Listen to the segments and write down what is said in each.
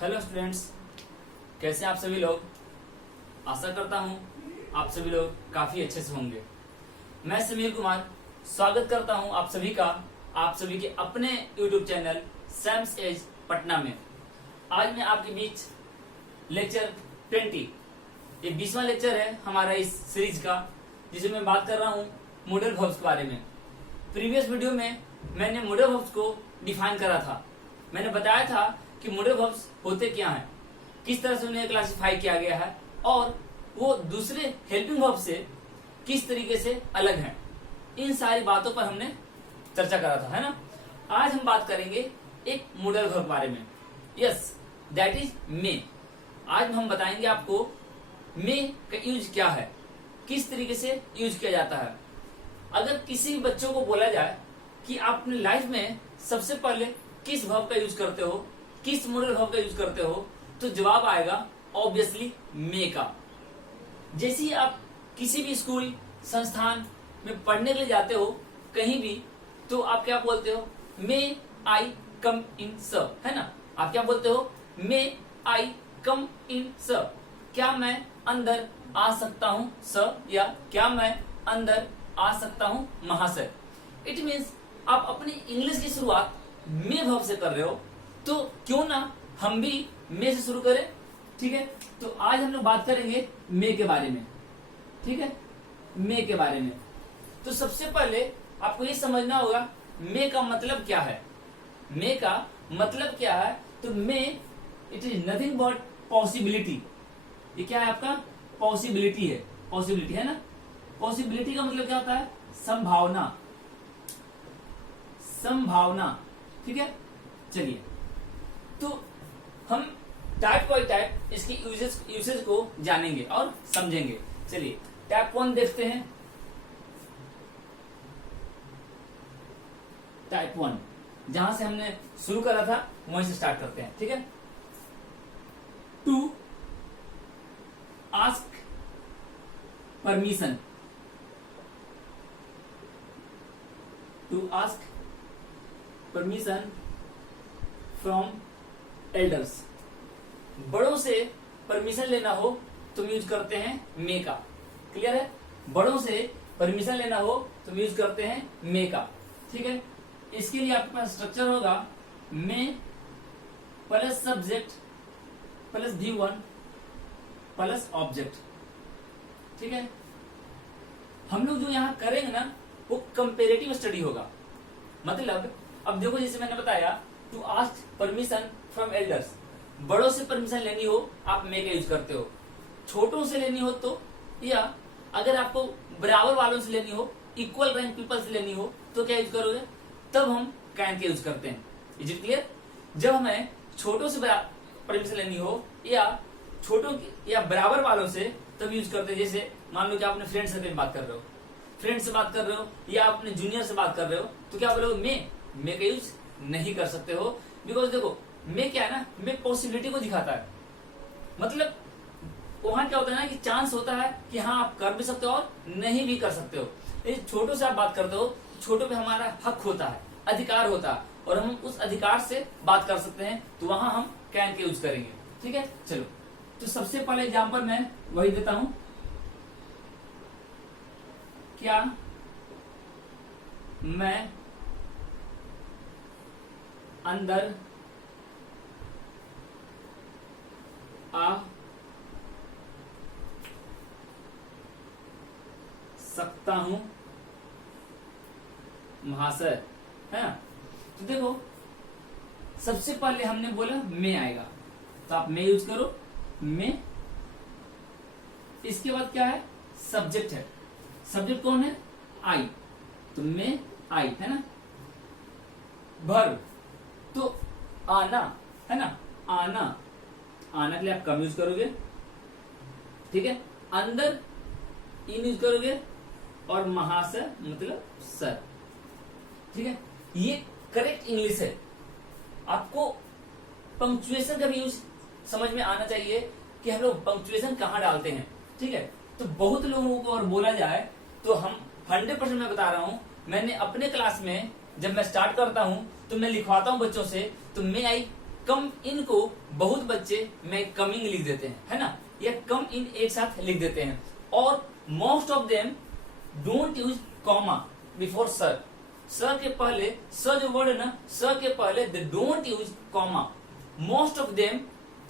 Hello students, कैसे हैं आप सभी लोग। आशा करता हूं आप सभी लोग काफी अच्छे से होंगे। मैं समीर कुमार स्वागत करता हूं आप सभी का, आप सभी के अपने YouTube channel Sam's Edge Patna में। आज मैं आपके बीच लेक्चर 20 ये 20वां लेक्चर है हमारा इस सीरीज का, जिसमें मैं बात कर रहा हूं मॉडल वर्ब्स के बारे में। प्रीवियस वीडियो में मैंने मॉडल वर्ब्स को डिफाइन करा था। मैंने बताया था कि मॉडल वर्ब्स होते क्या हैं, किस तरह से उन्हें क्लासिफाई किया गया है और वो दूसरे हेल्पिंग वर्ब से किस तरीके से अलग हैं। इन सारी बातों पर हमने चर्चा करा था, है ना। आज हम बात करेंगे एक मॉडल वर्ब के बारे में। यस, दैट इज मे। आज हम बताएंगे आपको मे का यूज क्या है, किस तरीके से यूज किया जाता है। अगर किसी भी बच्चों को बोला जाए कि आप अपनी लाइफ में सबसे पहले किस वर्ब का यूज करते हो, किस मॉडल वर्ब का यूज करते हो, तो जवाब आएगा ऑब्वियसली मे का। जैसे ही आप किसी भी स्कूल संस्थान में पढ़ने के लिए जाते हो कहीं भी, तो आप क्या बोलते हो, मे आई कम इन सर, है ना। आप क्या बोलते हो, मे आई कम इन सर। क्या मैं अंदर आ सकता हूं सर, या क्या मैं अंदर आ सकता हूं महाशय। इट मीन्स आप अपनी इंग्लिश की शुरुआत मे वर्ब से कर रहे हो, तो क्यों ना हम भी मे से शुरू करें। ठीक है, तो आज हम लोग बात करेंगे मे के बारे में। ठीक है, मे के बारे में। तो सबसे पहले आपको ये समझना होगा मे का मतलब क्या है। मे का मतलब क्या है, तो may it is nothing but possibility. ये क्या है आपका, पॉसिबिलिटी है। पॉसिबिलिटी है ना। पॉसिबिलिटी का मतलब क्या होता है, संभावना। संभावना, ठीक है। चलिए, तो हम टाइप बाय टाइप इसकी यूसेज को जानेंगे और समझेंगे। चलिए टाइप 1 देखते हैं। टाइप 1 जहां से हमने शुरू करा था वहीं से स्टार्ट करते हैं। ठीक है, to ask permission. To ask permission from elders. बड़ों से परमिशन लेना हो तो यूज करते हैं मे का। क्लियर है, बड़ों से परमिशन लेना हो तो यूज करते हैं मे का। ठीक है, इसके लिए आपके पास स्ट्रक्चर होगा may plus subject plus V1 plus object. ठीक है, हम लोग जो यहां करेंगे ना वो कंपेरेटिव स्टडी होगा। मतलब अब देखो, जैसे मैंने बताया to ask permission from elders, बड़ों से परमिशन लेनी हो आप मे का यूज करते हो। छोटों से लेनी हो तो, या अगर आपको बराबर वालों से लेनी हो, इक्वल रैंक पीपल से लेनी हो, तो क्या यूज करोगे, तब हम कैन का यूज करते हैं। Is it clear. जब हमें छोटों से परमिशन लेनी हो या छोटों या बराबर वालों से, तब यूज करते हैं। जैसे मान लो कि आप अपने फ्रेंड से बात कर रहे हो, फ्रेंड से बात कर रहे हो या अपने जूनियर से बात कर रहे हो, तो क्या बोलोगे, मे का यूज नहीं कर सकते हो। बिकॉज देखो मे क्या है ना, मे पॉसिबिलिटी को दिखाता है। मतलब वहां क्या होता है ना कि चांस होता है कि हाँ आप कर भी सकते हो और नहीं भी कर सकते हो। लेकिन छोटों से आप बात करते हो, छोटों पे हमारा हक होता है, अधिकार होता है, और हम उस अधिकार से बात कर सकते हैं, तो वहां हम कैन के यूज करेंगे। ठीक है, चलो, तो सबसे पहले एग्जाम्पल मैं वही देता हूं। क्या मैं अंदर आ सकता हूं महाशय, है ना। तो देखो सबसे पहले हमने बोला मे आएगा, तो आप मे यूज करो, मे। इसके बाद क्या है, सब्जेक्ट है। सब्जेक्ट कौन है, आई, तो मे आई, है ना। वर्ब तो आना, है ना, आना। आना के लिए आप कम यूज करोगे। ठीक है, अंदर इन यूज करोगे, और महाशय मतलब सर। ठीक है, ये करेक्ट इंग्लिश है। आपको पंक्चुएशन का भी यूज समझ में आना चाहिए कि हम लोग पंक्चुएशन कहां डालते हैं। ठीक है, तो बहुत लोगों को और बोला जाए तो हम 100% मैं बता रहा हूं, मैंने अपने क्लास में जब मैं स्टार्ट करता हूं तो मैं लिखवाता हूं बच्चों से, तो मे आई कम इन को बहुत बच्चे में कमिंग लिख देते हैं, है ना, या कम इन एक साथ लिख देते हैं। और most of them don't use comma before sir. Sir के पहले, सर जो वर्ड है ना, सर के पहले they don't use comma. Most of them,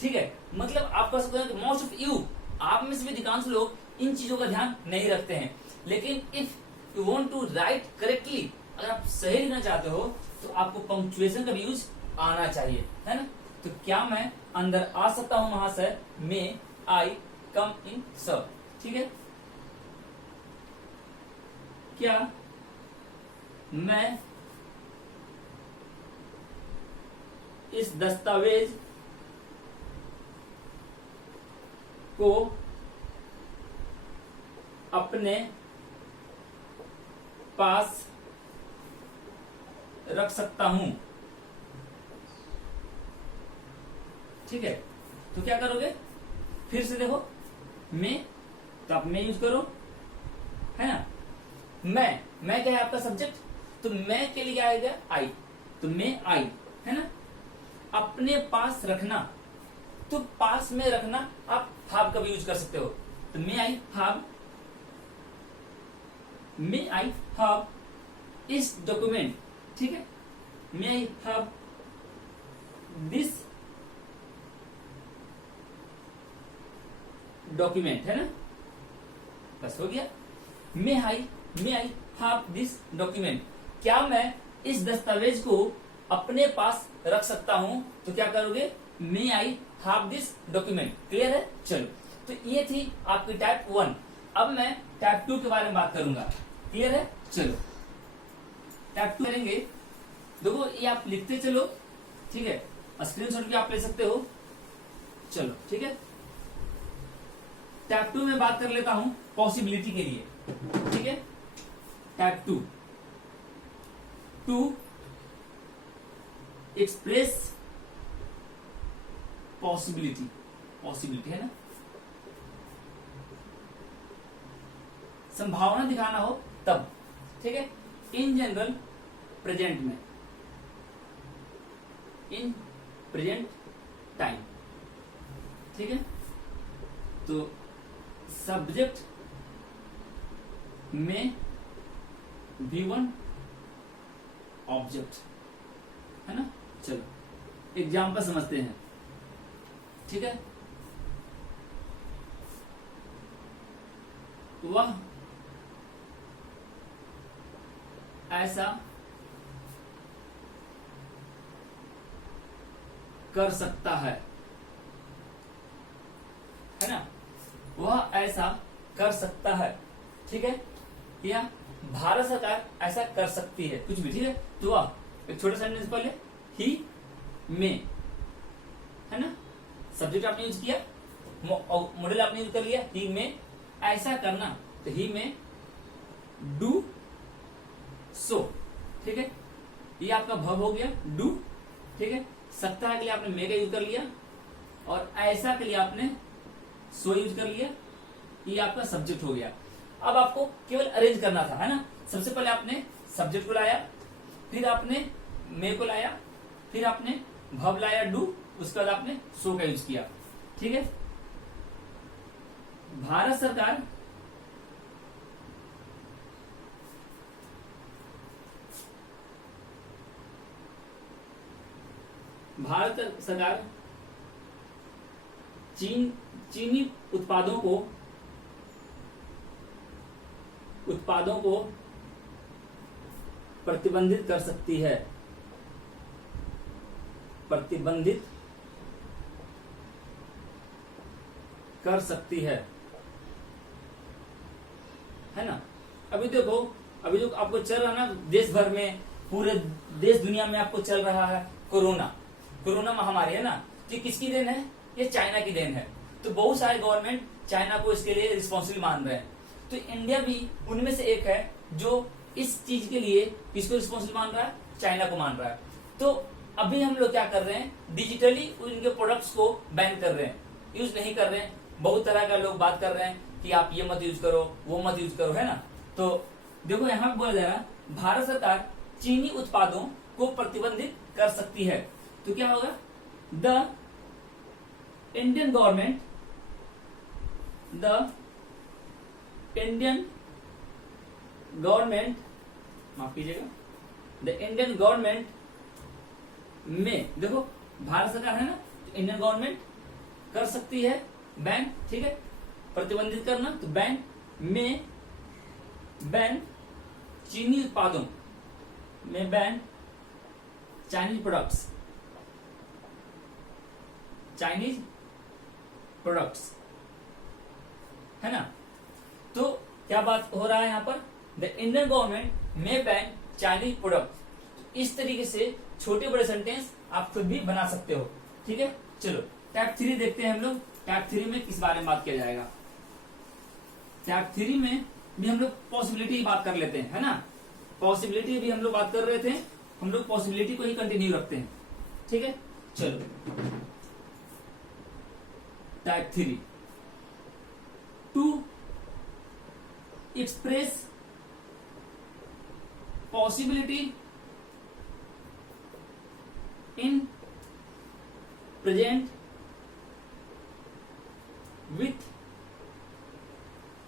ठीक है, मतलब आप कह सकते हैं मोस्ट ऑफ यू, आप में से भी अधिकांश लोग इन चीजों का ध्यान नहीं रखते हैं। लेकिन if you want to write correctly, अगर आप सही लिखना चाहते हो तो आपको पंक्चुएशन का भी यूज आना चाहिए, है ना। तो क्या मैं अंदर आ सकता हूं महाशय, मे आई कम इन सर, ठीक है। क्या मैं इस दस्तावेज को अपने पास रख सकता हूं, ठीक है। तो क्या करोगे, फिर से देखो, मैं, तो आप मैं यूज करो, है ना। मैं क्या है आपका सब्जेक्ट, तो मैं के लिए क्या आएगा, आई, तो मैं आई, है ना। अपने पास रखना, तो पास में रखना आप हाब का भी यूज कर सकते हो, तो मे आई हाब, मे आई हाब इस डॉक्यूमेंट, ठीक है, मे आई हाब दिस डॉक्यूमेंट, है ना, बस हो गया। मे आई हाब दिस डॉक्यूमेंट, क्या मैं इस दस्तावेज को अपने पास रख सकता हूं, तो क्या करोगे, मे आई हाब दिस डॉक्यूमेंट। क्लियर है, चलो। तो ये थी आपकी टाइप 1। अब मैं टाइप 2 के बारे में बात करूंगा। क्लियर है, चलो टाइप 2 करेंगे। देखो ये आप लिखते चलो, ठीक है, स्क्रीनशॉट भी आप ले सकते हो, चलो ठीक है। टाइप 2 में बात कर लेता हूं पॉसिबिलिटी के लिए, ठीक है। टाइप 2 टू एक्सप्रेस पॉसिबिलिटी है ना, संभावना दिखाना हो तब, ठीक है। इन जनरल, प्रेजेंट में, इन प्रेजेंट टाइम, ठीक है। तो सब्जेक्ट में V1 ऑब्जेक्ट, है ना। चलो एग्जाम्पल समझते हैं, ठीक है। वह ऐसा कर सकता है ना, वह ऐसा कर सकता है, ठीक है। या भारत सरकार ऐसा कर सकती है, कुछ भी, ठीक है। तो वह, एक छोटा सेंटेंस पहले, ही में, है ना, सब्जेक्ट आपने यूज किया, मॉडल आपने यूज कर लिया, ही में ऐसा करना, तो ही में डू सो, ठीक है। ये आपका वर्ब हो गया डू, ठीक है। सकता है के लिए आपने मे का यूज कर लिया, और ऐसा के लिए आपने सो यूज कर लिया, ये आपका सब्जेक्ट हो गया। अब आपको केवल अरेंज करना था, है ना। सबसे पहले आपने सब्जेक्ट को लाया, फिर आपने मे को लाया, फिर आपने वर्ब लाया डू, उसके बाद आपने सो का यूज किया, ठीक है। भारत सरकार चीनी उत्पादों को प्रतिबंधित कर सकती है, प्रतिबंधित कर सकती है ना। अभी देखो, अभी जो आपको चल रहा है ना देश भर में, पूरे देश दुनिया में आपको चल रहा है कोरोना महामारी, है ना। ये किसकी देन है, ये चाइना की देन है। तो बहुत सारे गवर्नमेंट चाइना को इसके लिए रिस्पॉन्सिबल मान रहे हैं, तो इंडिया भी उनमें से एक है जो इस चीज के लिए किसको रिस्पॉन्सिबल मान रहा है, चाइना को मान रहा है। तो अभी हम लोग क्या कर रहे हैं, डिजिटली उनके प्रोडक्ट्स को बैन कर रहे हैं, यूज नहीं कर रहे हैं। बहुत तरह का लोग बात कर रहे हैं कि आप ये मत यूज करो, वो मत यूज करो, है ना। तो देखो यहाँ पे बोला जा रहा है, भारत सरकार चीनी उत्पादों को प्रतिबंधित कर सकती है। तो क्या होगा, the Indian government, the Indian government, माफ कीजिएगा, द इंडियन गवर्नमेंट में, देखो भारत सरकार है ना, तो इंडियन गवर्नमेंट कर सकती है बैन, ठीक है, प्रतिबंधित करना, तो बैन में, बैन चीनी उत्पादों में, ban Chinese products, Chinese products, है ना। तो क्या बात हो रहा है यहां पर, द इंडियन गवर्नमेंट में बैन चाइनीज प्रोडक्ट। इस तरीके से छोटे बड़े सेंटेंस आप खुद भी बना सकते हो, ठीक है। चलो टाइप 3 देखते हैं हम लोग। टाइप 3 में किस बारे में बात किया जाएगा। टाइप 3 में भी हम लोग पॉसिबिलिटी की बात कर लेते हैं, है ना। पॉसिबिलिटी भी हम लोग बात कर रहे थे, हम लोग पॉसिबिलिटी को ही कंटिन्यू रखते हैं, ठीक है। चलो type 3, to express possibility in present with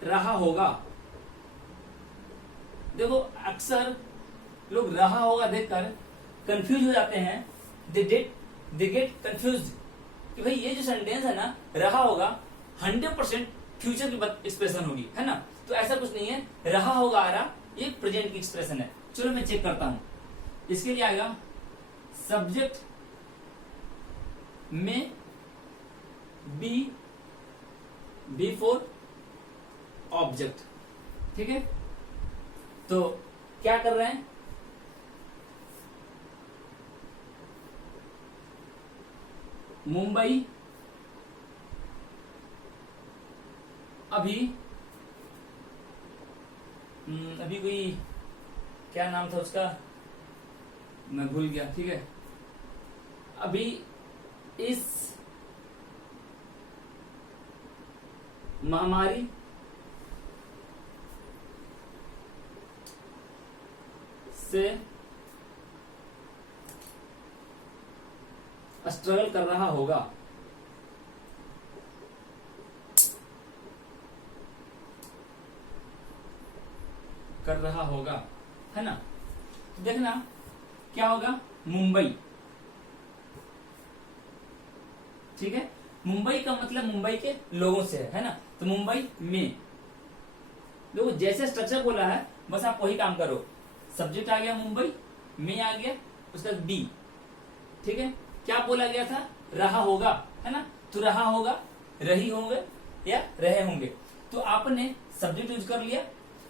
रहा होगा। देखो अक्सर लोग रहा होगा देखकर कंफ्यूज हो जाते हैं, दे गेट कंफ्यूज कि भाई ये जो सेंटेंस है ना, रहा होगा 100% फ्यूचर की एक्सप्रेशन होगी, है ना। तो ऐसा कुछ नहीं है, रहा होगा आ रहा, ये प्रेजेंट की एक्सप्रेशन है। चलो मैं चेक करता हूं, इसके लिए आएगा सब्जेक्ट में बी बिफोर ऑब्जेक्ट, ठीक है। तो क्या कर रहे हैं, मुंबई अभी कोई क्या नाम था उसका, मैं भूल गया, ठीक है। अभी इस महामारी से स्ट्रगल कर रहा होगा, कर रहा होगा, है ना। तो देखना क्या होगा, मुंबई, ठीक है। मुंबई का मतलब मुंबई के लोगों से है ना। तो मुंबई में, देखो जैसे स्ट्रक्चर बोला है बस आप वही काम करो। सब्जेक्ट आ गया मुंबई, में आ गया उसका बी, ठीक है। क्या बोला गया था, रहा होगा, है ना। तो रहा होगा, रही होंगे या रहे होंगे। तो आपने सब्जेक्ट यूज कर लिया,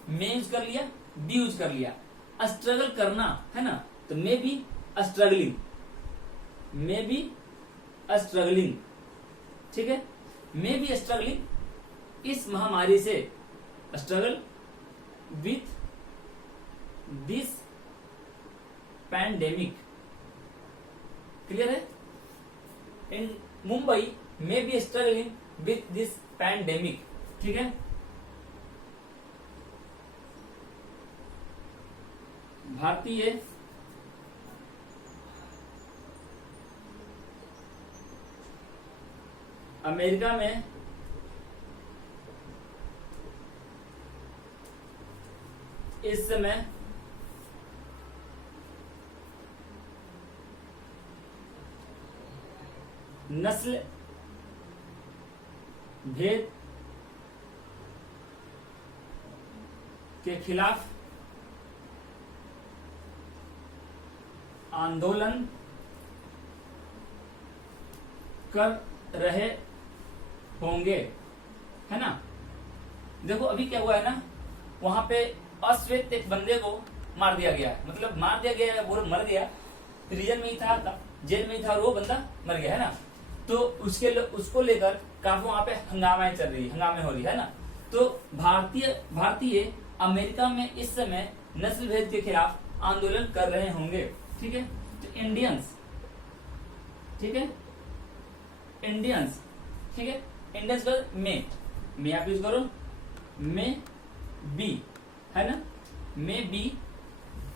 में यूज कर लिया, बी यूज कर लिया। स्ट्रगल करना है ना, तो may be struggling, may be struggling, ठीक है। मे बी स्ट्रगलिंग इस महामारी से, struggle with this pandemic, clear है। In Mumbai may be struggling with this pandemic, ठीक है। भारतीय अमेरिका में इस समय नस्ल भेद के खिलाफ आंदोलन कर रहे होंगे, है ना। देखो अभी क्या हुआ है ना, वहां पे अश्वेत एक बंदे को मार दिया गया, मतलब मार दिया गया, वो मर गया, प्रिजन में ही था, जेल में ही था, और वो बंदा मर गया, है ना। तो उसको लेकर काफी वहां पे हंगामे चल रही है, हंगामे हो रही है ना। तो भारतीय अमेरिका में इस समय नस्ल भेद के खिलाफ आंदोलन कर रहे होंगे, ठीक है। तो इंडियंस, ठीक है, इंडियंस, ठीक है। इंडियंस का में आप यूज करो, में बी, है ना, में बी,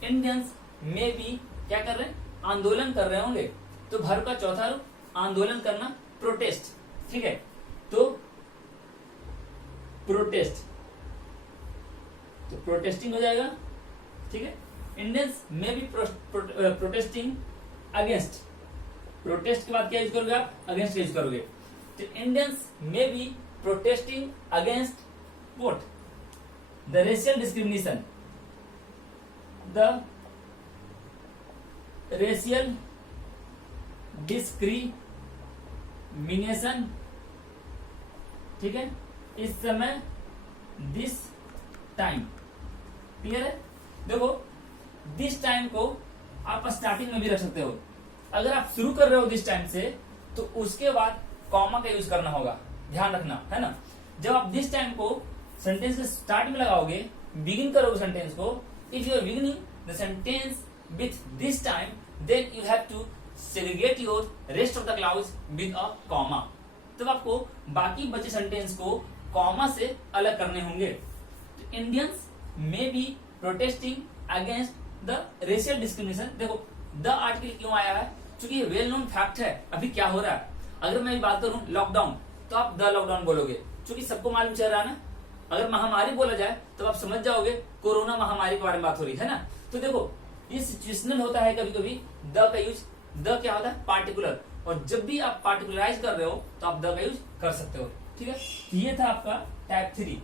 इंडियंस में बी क्या कर रहे हैं, आंदोलन कर रहे होंगे। तो भर का चौथा रूप आंदोलन करना, प्रोटेस्ट, ठीक है। तो प्रोटेस्ट, तो प्रोटेस्टिंग हो जाएगा, ठीक है। इंडियंस में भी प्रोटेस्टिंग अगेंस्ट, प्रोटेस्ट के बाद क्या यूज करोगे आप, अगेंस्ट यूज करोगे। तो इंडियंस में भी protesting against what, the racial discrimination, the racial discrimination, ठीक है, इस समय, दिस टाइम, क्लियर है। देखो दिस टाइम को आप स्टार्टिंग में भी रख सकते हो। अगर आप शुरू कर रहे हो दिस टाइम से तो उसके बाद कॉमा का यूज करना होगा, ध्यान रखना, है ना। जब आप दिस टाइम को सेंटेंस के स्टार्ट में लगाओगे, बिगिन करोगे सेंटेंस को, if you are beginning the sentence with this time, then you have to segregate your rest of the clause with a comma. तब आपको बाकी बचे सेंटेंस को कॉमा से अलग करने होंगे। तो इंडियंस में be protesting against the racial discrimination, देखो द आर्टिकल क्यों आया है, क्योंकि ये वेल नोन फैक्ट है। अभी क्या हो रहा है, अगर मैं बात करूं लॉकडाउन, तो आप द लॉकडाउन बोलोगे, क्योंकि सबको मालूम चल रहा है ना। अगर महामारी बोला जाए तो आप समझ जाओगे कोरोना महामारी के बारे में बात हो रही है ना। तो देखो ये सिचुएशनल होता है, कभी कभी द का यूज, द क्या होता है, पार्टिकुलर, और जब भी आप पार्टिकुलराइज कर रहे हो तो आप द का यूज कर सकते हो, ठीक है। तो ये था आपका टाइप 3।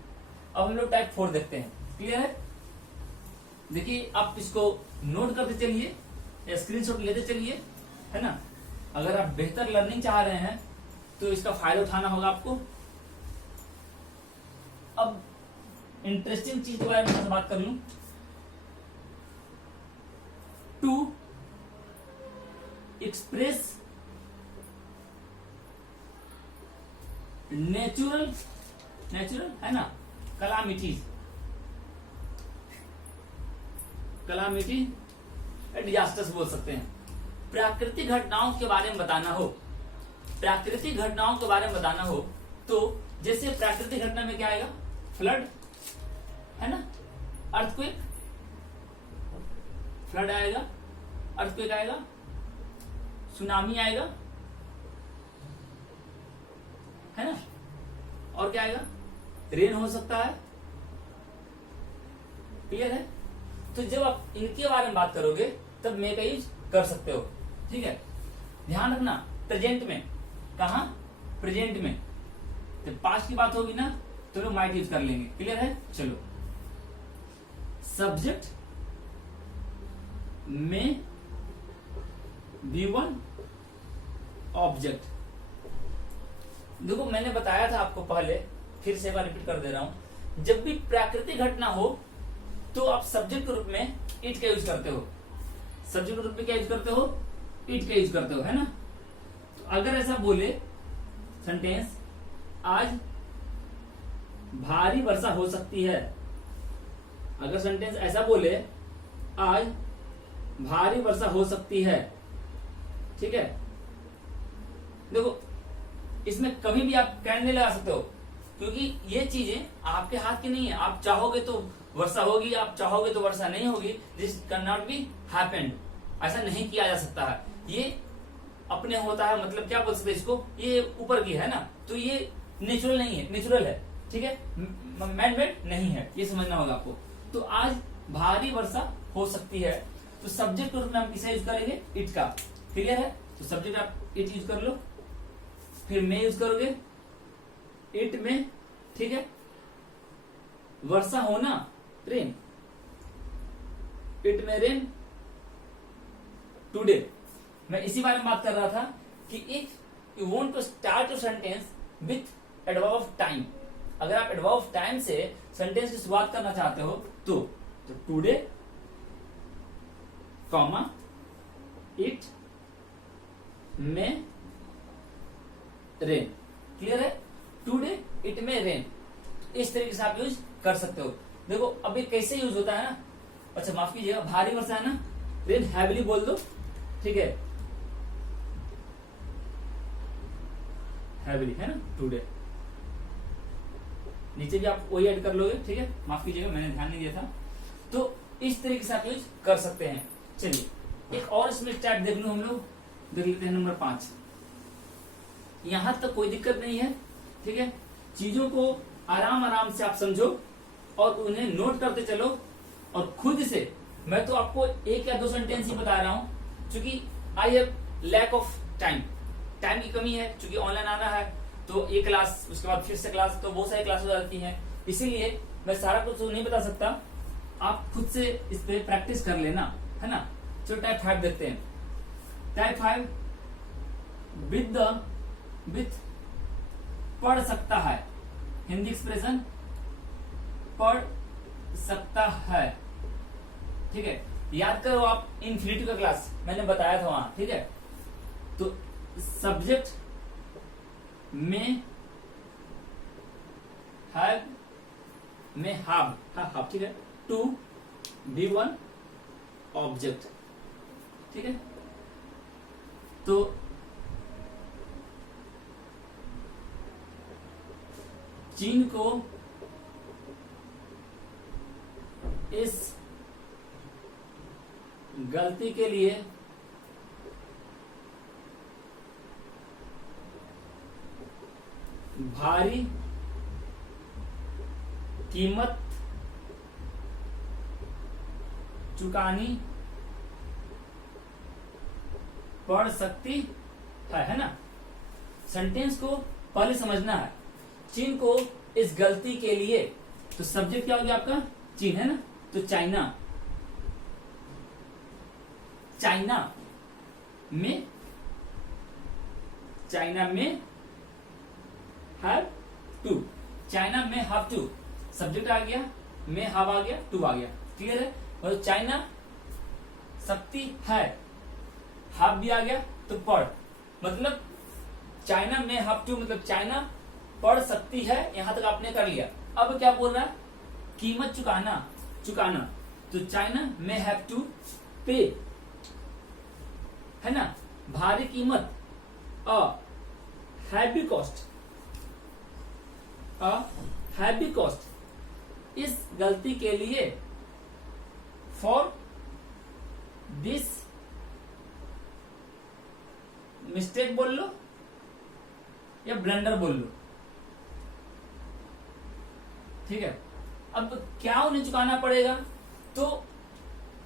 अब हम लोग टाइप 4 देखते हैं, क्लियर है। देखिए आप इसको नोट करते चलिए या स्क्रीनशॉट लेते चलिए, है ना। अगर आप बेहतर लर्निंग चाह रहे हैं तो इसका फायदा उठाना होगा आपको। अब इंटरेस्टिंग चीज के बारे में बात कर लूं, टू एक्सप्रेस नेचुरल, नेचुरल है ना, कलामिटीज, कलामिटी डिजास्टर्स बोल सकते हैं। प्राकृतिक घटनाओं के बारे में बताना हो, प्राकृतिक घटनाओं के बारे में बताना हो, तो जैसे प्राकृतिक घटना में क्या आएगा, फ्लड, है ना, अर्थक्वेक, फ्लड आएगा, अर्थक्वेक आएगा, सुनामी आएगा, है ना, और क्या आएगा, रेन हो सकता है, क्लियर है। तो जब आप इनके बारे में बात करोगे तब मे का यूज कर सकते हो, ठीक है। ध्यान रखना प्रेजेंट में, कहा, प्रेजेंट में, जब पास्ट की बात होगी ना तो लोग माइट यूज कर लेंगे, क्लियर है। चलो, सब्जेक्ट में V1 ऑब्जेक्ट, देखो मैंने बताया था आपको पहले, फिर से एक बार रिपीट कर दे रहा हूं, जब भी प्राकृतिक घटना हो तो आप सब्जेक्ट के रूप में इट का यूज करते हो, सब्जेक्ट के रूप में क्या यूज करते हो, इट का यूज करते हो, है ना। तो अगर ऐसा बोले सेंटेंस, आज भारी वर्षा हो सकती है, अगर सेंटेंस ऐसा बोले आज भारी वर्षा हो सकती है, ठीक है। देखो इसमें कभी भी आप कैन नहीं लगा सकते हो, क्योंकि ये चीजें आपके हाथ की नहीं है। आप चाहोगे तो वर्षा होगी, आप चाहोगे तो वर्षा नहीं होगी, this can not be happened, ऐसा नहीं किया जा सकता है। ये अपने होता है, मतलब क्या बोल सकते हैं इसको, ये ऊपर की है ना, तो ये नेचुरल नहीं है, नेचुरल है, ठीक है, मैन मेड नहीं है, ये समझना होगा आपको। तो आज भारी वर्षा हो सकती है, तो सब्जेक्ट के रूप में हम किसे यूज करेंगे, इट का, क्लियर है। तो सब्जेक्ट आप इट यूज कर लो, फिर मैं यूज करोगे इट में, ठीक है। वर्षा होना, rain, it may rain today. मैं इसी बारे में बात कर रहा था कि if you want to start your sentence with adverb of time, अगर आप एडवर्ब ऑफ टाइम से सेंटेंस की शुरुआत करना चाहते हो तो today comma it may rain, clear है। टुडे इट में रेन, इस तरीके से आप यूज कर सकते हो। देखो अब ये कैसे यूज होता है ना, अच्छा माफ कीजिएगा, भारी वर्षा है ना, रेन हैवीली बोल दो, ठीक है, हैवीली है ना, टुडे, नीचे भी आप वही ऐड कर लोगे, ठीक है, माफ कीजिएगा मैंने ध्यान नहीं दिया था। तो इस तरीके से आप यूज कर सकते हैं। चलिए एक और इसमें स्टार्ट देख लो, हम लोग देख लेते हैं नंबर 5। यहां तक कोई दिक्कत नहीं है, ठीक है। चीजों को आराम आराम से आप समझो और उन्हें नोट करते चलो, और खुद से मैं तो आपको एक या दो सेंटेंस ही बता रहा हूं, क्योंकि I have lack of time की कमी है, क्योंकि ऑनलाइन आना है तो एक क्लास, उसके बाद फिर से क्लास, तो बहुत सारी क्लास हो जाती हैं, इसीलिए मैं सारा कुछ नहीं बता सकता। आप खुद से इस पे प्रैक्टिस कर लेना, है ना। चलो टाइप 5 देखते हैं। टाइप 5 विथ पढ़ सकता है, हिंदी एक्सप्रेशन पढ़ सकता है, ठीक है। याद करो आप इन्फिनिटी का क्लास मैंने बताया था वहां, ठीक है। तो सब्जेक्ट में हैव ठीक है, टू बी वन ऑब्जेक्ट, ठीक है। तो चीन को इस गलती के लिए भारी कीमत चुकानी पड़ सकती है ना। सेंटेंस को पहले समझना है। चीन को इस गलती के लिए, तो सब्जेक्ट क्या हो गया आपका, चीन है ना, तो चाइना में हैव टू, चाइना में हैव टू, सब्जेक्ट आ गया, में हैव आ गया, टू आ गया, क्लियर है। और चाइना सकती है, हैव भी आ गया तो पढ़, मतलब चाइना में हैव टू मतलब चाइना पढ़ सकती है, यहां तक आपने कर लिया। अब क्या बोल रहा है, कीमत चुकाना, तो चाइना में हैव टू पे, है ना, भारी कीमत, अ हैवी कॉस्ट, इस गलती के लिए, फॉर दिस मिस्टेक बोल लो या ब्लंडर बोल लो, ठीक है। अब क्या उन्हें चुकाना पड़ेगा, तो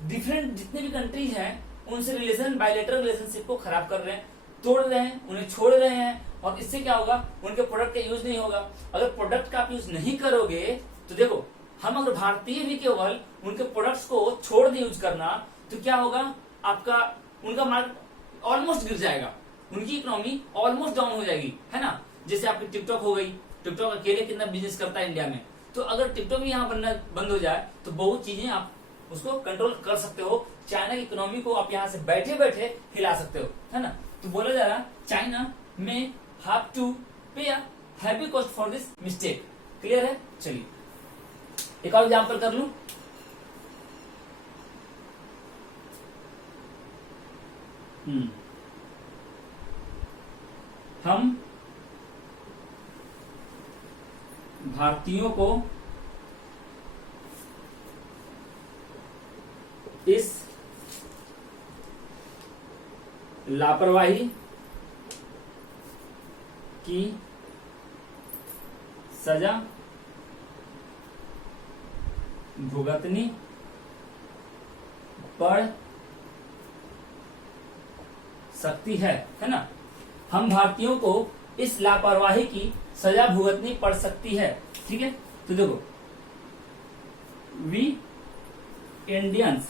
डिफरेंट जितने भी कंट्रीज हैं उनसे रिलेशन, बायलैटरल रिलेशनशिप को खराब कर रहे हैं, तोड़ रहे हैं, उन्हें छोड़ रहे हैं, और इससे क्या होगा, उनके प्रोडक्ट का यूज नहीं होगा। अगर प्रोडक्ट का आप यूज नहीं करोगे तो देखो, हम अगर भारतीय भी केवल उनके प्रोडक्ट्स को छोड़ दे यूज करना, तो क्या होगा, आपका उनका मार्केट ऑलमोस्ट गिर जाएगा, उनकी इकोनॉमी ऑलमोस्ट डाउन हो जाएगी, है ना। जैसे आपकी टिकटॉक हो गई, टिकटॉक अकेले कितना बिजनेस करता है इंडिया में, तो अगर टिकटॉक भी यहाँ बनना बंद हो जाए तो बहुत चीजें आप उसको कंट्रोल कर सकते हो। चाइना की इकोनॉमी को आप यहाँ से बैठे बैठे हिला सकते हो, है ना। तो बोला जा रहा है चाइना में have to pay a heavy cost for this mistake, clear है। चलिए एक और एग्जांपल कर लूं। हम भारतीयों को इस लापरवाही की सजा भुगतनी पड़ सकती है ना। हम भारतीयों को इस लापरवाही की सजा भुगतनी पड़ सकती है, ठीक है। तो देखो, वी इंडियंस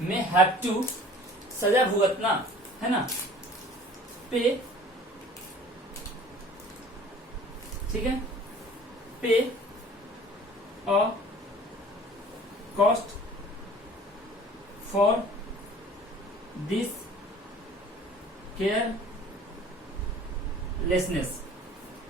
में हैव टू सजा भुगतना, है ना, पे, ठीक है, पे a cost for this carelessness,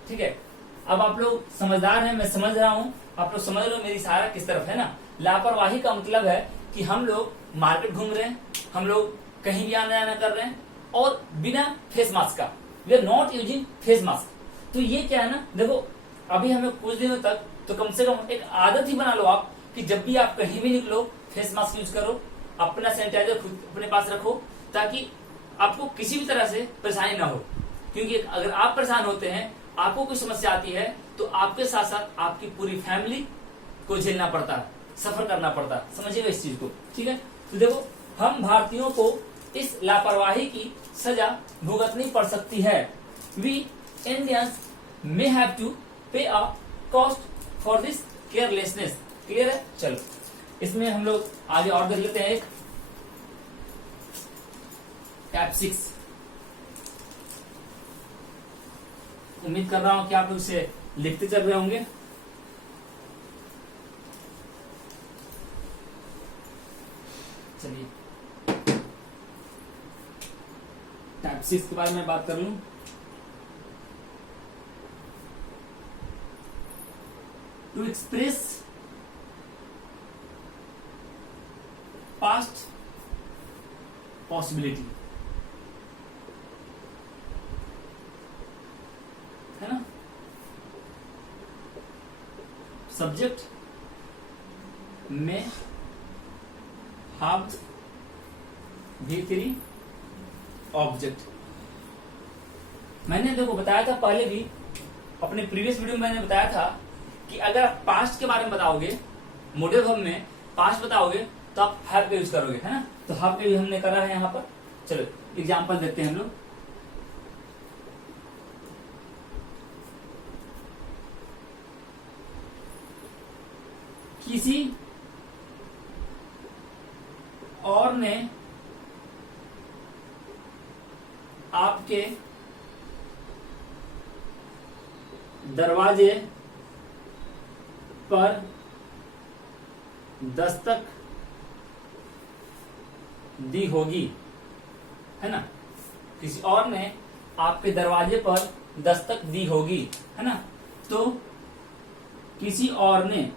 ठीक है। अब आप लोग समझदार हैं, मैं समझ रहा हूं, आप लोग समझ रहे हो मेरी इशारा किस तरफ है ना। लापरवाही का मतलब है कि हम लोग मार्केट घूम रहे हैं, हम लोग कहीं भी आना जाना कर रहे हैं और बिना फेस मास्क का, we are not using face mask. तो ये क्या है ना, देखो अभी हमें कुछ दिनों तक तो कम से कम एक आदत ही बना लो आप कि जब भी आप कहीं भी निकलो फेस मास्क यूज करो, अपना सैनिटाइजर खुद अपने पास रखो, ताकि आपको किसी भी तरह से परेशानी ना हो। क्योंकि अगर आप परेशान होते हैं, आपको कोई समस्या आती है, तो आपके साथ साथ आपकी पूरी फैमिली को झेलना पड़ता है, सफर करना पड़ता है। समझिएगा इस चीज को, ठीक है। तो देखो, हम भारतीयों को इस लापरवाही की सजा भुगतनी पड़ सकती है। We Indians may have to pay a cost for this carelessness. Clear है? चलो इसमें हम लोग आगे और देख लेते हैं। एक टैप 6, उम्मीद कर रहा हूं कि आप लोग इसे लिखते चल रहे होंगे। चलिए टाइप 6 के बारे में बात कर लूं। टू एक्सप्रेस पास्ट पॉसिबिलिटी, है ना। सब्जेक्ट में have V3 ऑब्जेक्ट। मैंने देखो बताया था पहले भी, अपने प्रीवियस वीडियो में मैंने बताया था कि अगर आप पास्ट के बारे में बताओगे, मॉडल वर्ब में पास्ट बताओगे, तो आप हैव का यूज करोगे, है ना। तो हैव का यूज हमने करा है यहां पर। चलो एग्जांपल देखते हैं हम लोग। किसी और ने आपके दरवाजे पर दस्तक दी होगी, है ना। किसी और ने आपके दरवाजे पर दस्तक दी होगी, है ना। तो किसी और ने,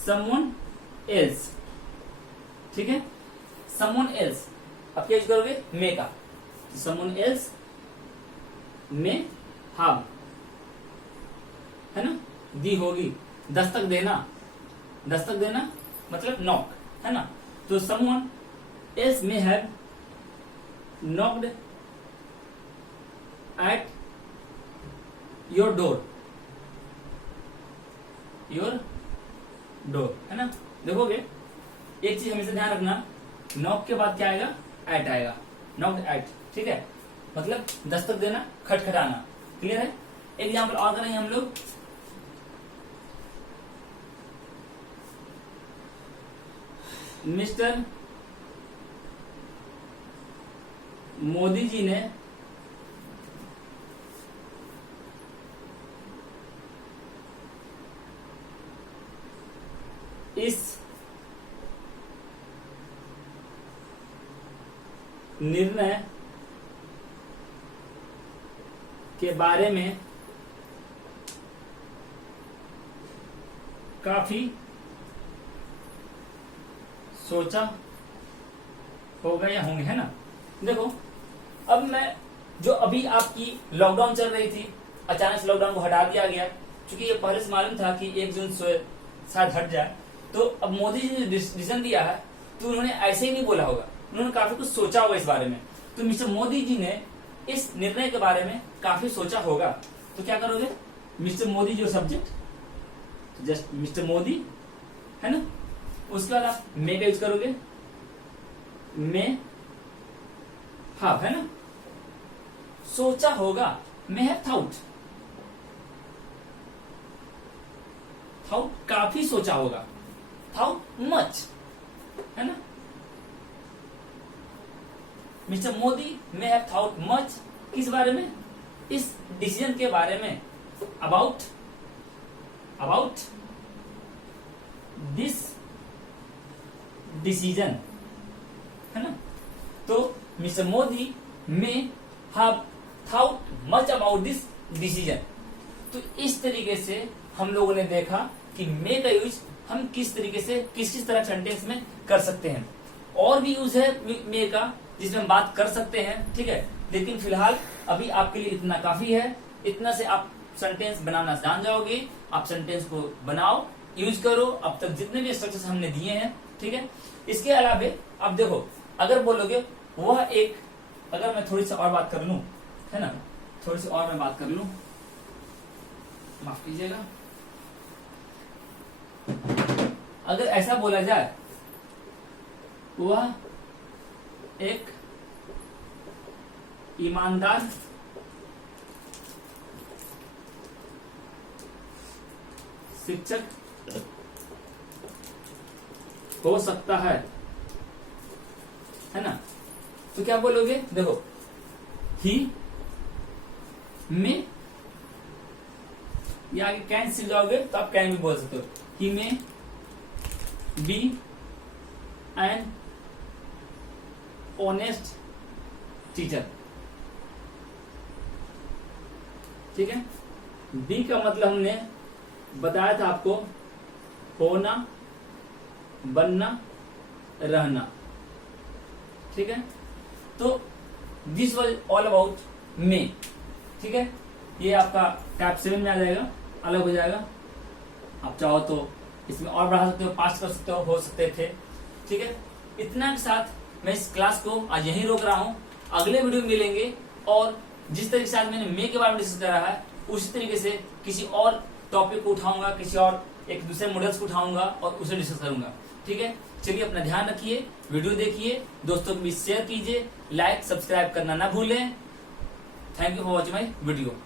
someone else, ठीक है। someone else अब क्या यूज करोगे? मे का। someone else may have, है ना, दी होगी। दस्तक देना, दस्तक देना मतलब नॉक, है ना। तो someone else may have knocked at your door, your door, है ना। देखोगे एक चीज हमेशा ध्यान रखना, नॉक के बाद क्या आएगा? एट आएगा। नॉक्ड एट, ठीक है, मतलब दस्तक देना, खटखटाना। क्लियर है? एग्जाम्पल और करेंगे हम लोग। मिस्टर मोदी जी ने इस निर्णय के बारे में काफी सोचा होगा या होंगे, है ना। देखो अब मैं, जो अभी आपकी लॉकडाउन चल रही थी, अचानक से लॉकडाउन को हटा दिया गया, क्योंकि ये पहले से मालूम था कि 1 जून से शायद हट जाए। तो अब मोदी जी ने डिसीजन दिया है, तो उन्होंने ऐसे ही नहीं बोला होगा, उन्होंने काफी कुछ सोचा होगा इस बारे में। तो मिस्टर मोदी जी ने इस निर्णय के बारे में काफी सोचा होगा। तो क्या करोगे? मिस्टर मोदी जो सब्जेक्ट, जस्ट मिस्टर मोदी, है ना। उसके बाद आप मे का यूज करोगे, मे हैव, है ना। सोचा होगा, मे हैव थॉट, थॉट काफी सोचा होगा, थॉट मच, है ना। Mister Modi may have thought much, किस बारे में? इस डिसीजन के बारे में, अबाउट दिस डिसीजन, है ना। तो mister Modi may have thought much about this decision. तो इस तरीके से हम लोगों ने देखा कि मे का यूज हम किस तरीके से किस किस तरह सेंटेंस में कर सकते हैं। और भी यूज है मे का जिसमें हम बात कर सकते हैं, ठीक है। लेकिन फिलहाल अभी आपके लिए इतना काफी है। इतना से आप सेंटेंस बनाना जान जाओगे। आप सेंटेंस को बनाओ, यूज करो। अब तक जितने भी स्ट्रक्चर्स हमने दिए हैं, ठीक है। इसके अलावे अब देखो, अगर बोलोगे वह एक, अगर मैं थोड़ी सी और बात कर लूं, है ना, थोड़ी सी और मैं बात कर लूं, माफ कीजिएगा, अगर ऐसा बोला जाए वह एक ईमानदार शिक्षक हो सकता है ना, तो क्या बोलोगे, देखो ही में, या आगे कैन से जाओगे तो आप कैन भी बोल सकते हो, ही में बी एन ऑनेस्ट टीचर, ठीक है। बी का मतलब हमने बताया था आपको, होना, बनना, रहना, ठीक है। तो दिस वॉज ऑल अबाउट मे, ठीक है। ये आपका टाइप 7 में आ जाएगा, अलग हो जाएगा। आप चाहो तो इसमें और बढ़ा सकते हो, पास कर सकते हो सकते थे, ठीक है। इतना के साथ मैं इस क्लास को आज यहीं रोक रहा हूं। अगले वीडियो में मिलेंगे और जिस तरीके से आज मैंने मे के बारे में डिस्कस करा है उसी तरीके से किसी और टॉपिक को उठाऊंगा, किसी और एक दूसरे मॉडल्स को उठाऊंगा और उसे डिस्कस करूंगा, ठीक है। चलिए अपना ध्यान रखिए, वीडियो देखिए, दोस्तों को भी शेयर कीजिए, लाइक सब्सक्राइब करना ना भूलें। Thank you for watching my video.